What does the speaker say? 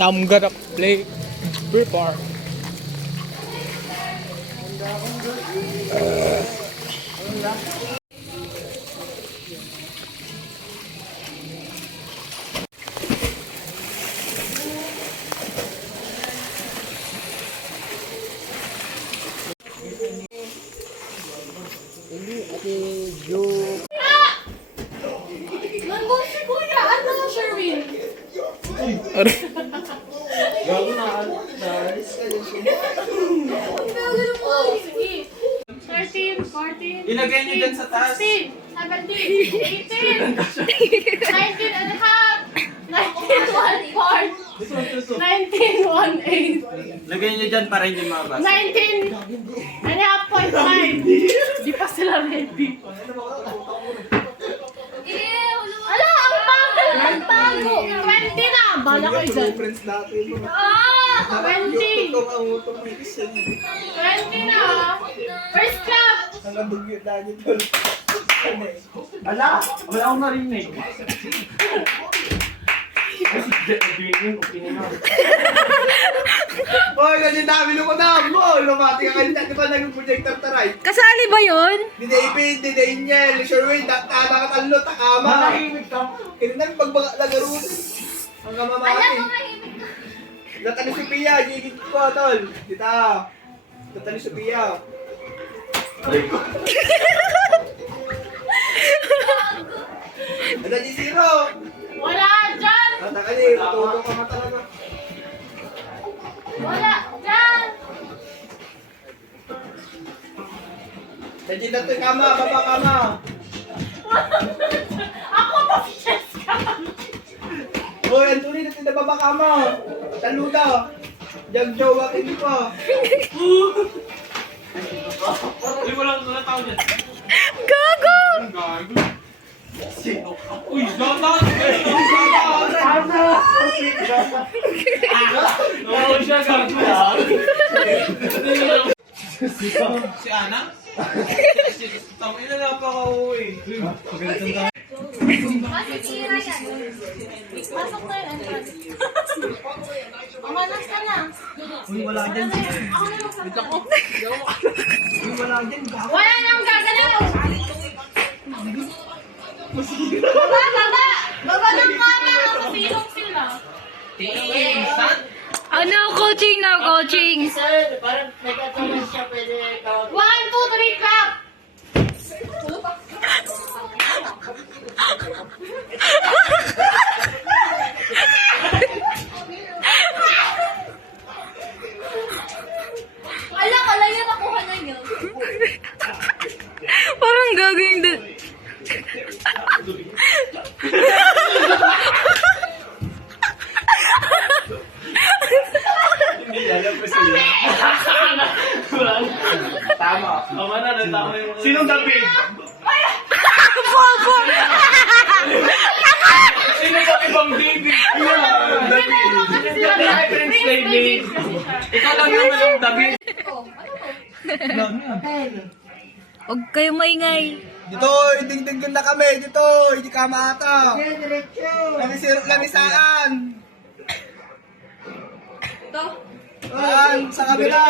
I'm gonna play Free Fire. Nandun si Kuya! Ano, Sherwin? Gago na ano. Oh, sige. 13, 14, Ilagay niyo dyan sa taas. 16, 17, 18, 19 and a half, 19, 1/4, 19, 1/8, Lagay niyo dyan para hindi mabasa. 19 and a half point 5. Di pa sila ready. Ala, ang bago! Ang bago! 20 na! Bala kayo dyan. 20! 20 na! First clap! Ala! Wala akong narinig. Hoy, ganyan dami nung madam mo. Lumati ka kanina, di ba nag-projector taray? Kasali ba yun? Di David, di Daniel, Sherwin, tama ka talo, takama. Manahimik ka. Kailan pagbaga lagarunin. Ang kamamati. Natani Sophia, gigit ko, tol. Dita. Natani Sophia. Natani Zero. Wala dyan! Natakali, matulog ka talaga. Wala dyan! Nandiyan na ito, kama, baba, kama. Ako ba si Jessica? Hoy, Anthony, natin na baba, kama. Taluda. Jagjowa, hindi pa. Uy, walang tao dyan. Gago! Gago. Uy, dapat! Oo siya, gago. Si Ana? Tangina na pa ka-uwi. Masisira yan. Pasok na yun. Umalas ka na. Uy, wala dyan. Ako na magsasabi. Uy, wala dyan. Wala nang gagalaw! Baba, baba! Baba ng camera kasi ilong sila. Ano, coaching na, coaching. 1, 2, 3, clap! Ala, kalaya nakuha na niyo. Parang gago yung Hindi, alam ko sila. Tama. Tama na, tama yung... Sinong David? Bobo! Sino ka ibang David? David. Ikaw lang naman yung David. Huwag kayong maingay. Dito, dingding na kami. Dito, hindi ka maata. Lamisaan. Ito. Sa kabila.